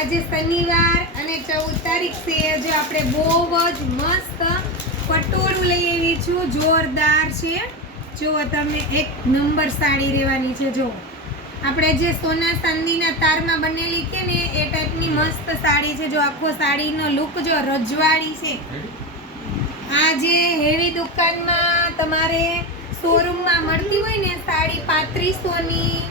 આજે શનિવાર અને 14 તારીખ છે. જો આપણે બહુ જ મસ્ત પટોળું લઈ આવી છું, જોરદાર છે. જો તમે એક નંબર સાડી રહેવાની છે. જો આપણે જે સોના ચાંદીના તારમાં બનેલી કે ને એ ટાઈપની મસ્ત સાડી છે. જો આખો સાડીનો લુક જો રજવાડી છે. આ જે હેવી દુકાનમાં તમારે શોરૂમમાં મળતી હોય ને સાડી 3500ની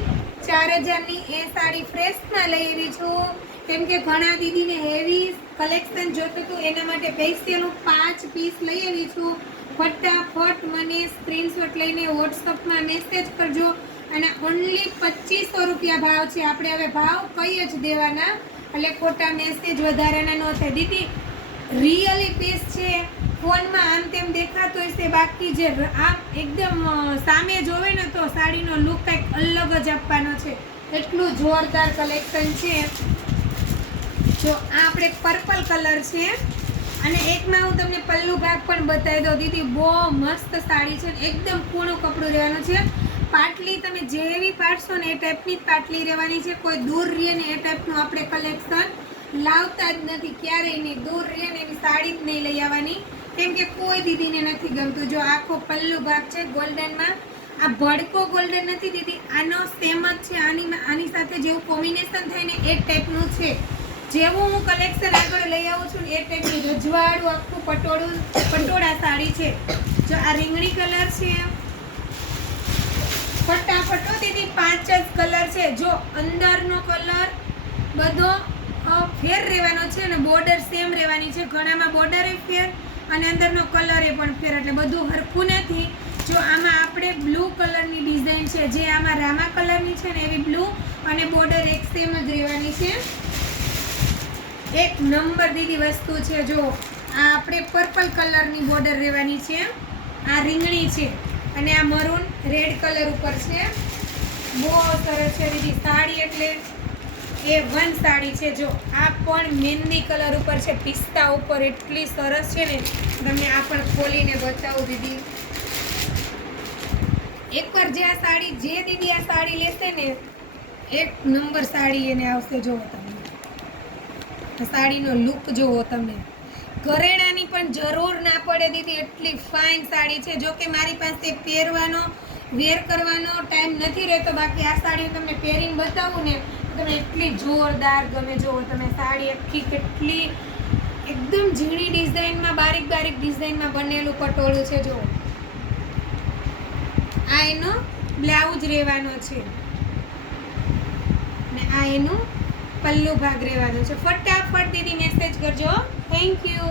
4000ની એ સાડી ફ્રેશમાં લઈ આવી છું. કેમ કે ઘણા દીદીને હેવી કલેક્શન જોતું હતું, એના માટે સ્પેશિયલ હું 5 પીસ લઈ આવી છું. ફટાફટ મને સ્ક્રીનશોટ લઈને વોટ્સઅપમાં મેસેજ કરજો. અને ઓનલી 2500 રૂપિયા ભાવ છે. આપણે હવે ભાવ કઈ જ દેવાના, એટલે ખોટા મેસેજ વધારાના ન થાય. દીદી રિયલી પીસ છે, ફોનમાં આમ તેમ દેખાતો હશે, બાકી જે આમ એકદમ સામે જોવે ને તો સાડીનો લુક કંઈક અલગ જ આપવાનો છે. એટલું જોરદાર કલેક્શન છે. જો આ આપણે પર્પલ કલર છે અને એકમાં હું તમને પલ્લુ ભાગ પણ બતાવી દઉં. દીદી બહુ મસ્ત સાડી છે, એકદમ પૂર્ણ કપડું રહેવાનું છે. પાટલી તમે જેવી પાડશો ને એ ટાઈપની જ પાટલી રહેવાની છે. કોઈ દૂર રહે ને એ ટાઈપનું આપણે કલેક્શન લાવતા જ નથી, ક્યારેય નહીં. દૂર રહે ને એવી સાડી જ નહીં લઈ આવવાની, કેમ કે કોઈ દીદીને નથી ગમતું. જો આખો પલ્લુ ભાગ છે ગોલ્ડનમાં. આ ભડકો ગોલ્ડન નથી દીદી, આનો સેમ જ છે. આની સાથે જેવું કોમ્બિનેશન થાય ને એ ટાઈપનું છે. જેવું હું કલેક્શન આગળ લઈ આવું છું ને એ ટાઈપનું રજવાડું આખું પટોળા સાડી છે. જો આ રીંગણી કલર છે. ફટાફટ દીદી 5 જ કલર છે. જો અંદરનો કલર બધો ફેર રહેવાનો છે અને બોર્ડર સેમ રહેવાની છે. ઘણામાં બોર્ડર એ ફેર અને અંદરનો કલર એ પણ ફેર, એટલે બધું હરખું નથી. જો આમાં આપણે બ્લુ કલરની ડિઝાઇન છે, જે આમાં રામા કલરની છે ને એવી બ્લુ અને બોર્ડર એક સેમ જ રહેવાની છે. એક નંબર દીદી વસ્તુ છે. જો આ આપણે પર્પલ કલરની બોર્ડર રહેવાની છે. આ રીંગણી છે અને આ મરૂન રેડ કલર ઉપર છે. બહુ સરસ છે દીદી સાડી, એટલે એ વન સાડી છે. જો આ પણ મહેંદી કલર ઉપર છે, પિસ્તા ઉપર. એટલી સરસ છે ને, તમને આ પણ ખોલીને બતાવું દીદી. એકવાર જે આ સાડી જે દીદી આ સાડી લેશે ને એક નંબર સાડી એને આવશે. જોવો તમે સાડીનો લુક જોવો તમે, ઘરેણાની પણ જરૂર ના પડે દીદી, એટલી ફાઇન સાડી છે. જો કે મારી પાસે પહેરવાનો વેર કરવાનો ટાઈમ નથી રહેતો, બાકી આ સાડી તમને પહેરીને બતાવું ને તમે એટલી જોરદાર ગમે. જોવો તમે સાડી આખી કેટલી એકદમ ઝીણી ડિઝાઇનમાં, બારીક બારીક ડિઝાઇનમાં બનેલું પટોળું છે. જો આ એનો બ્લાઉઝ રહેવાનો છે ને આ એનું પલ્લુ ભાગ રહેવાનો છે. ફટાફટ દીદી મેસેજ કરજો. Thank you.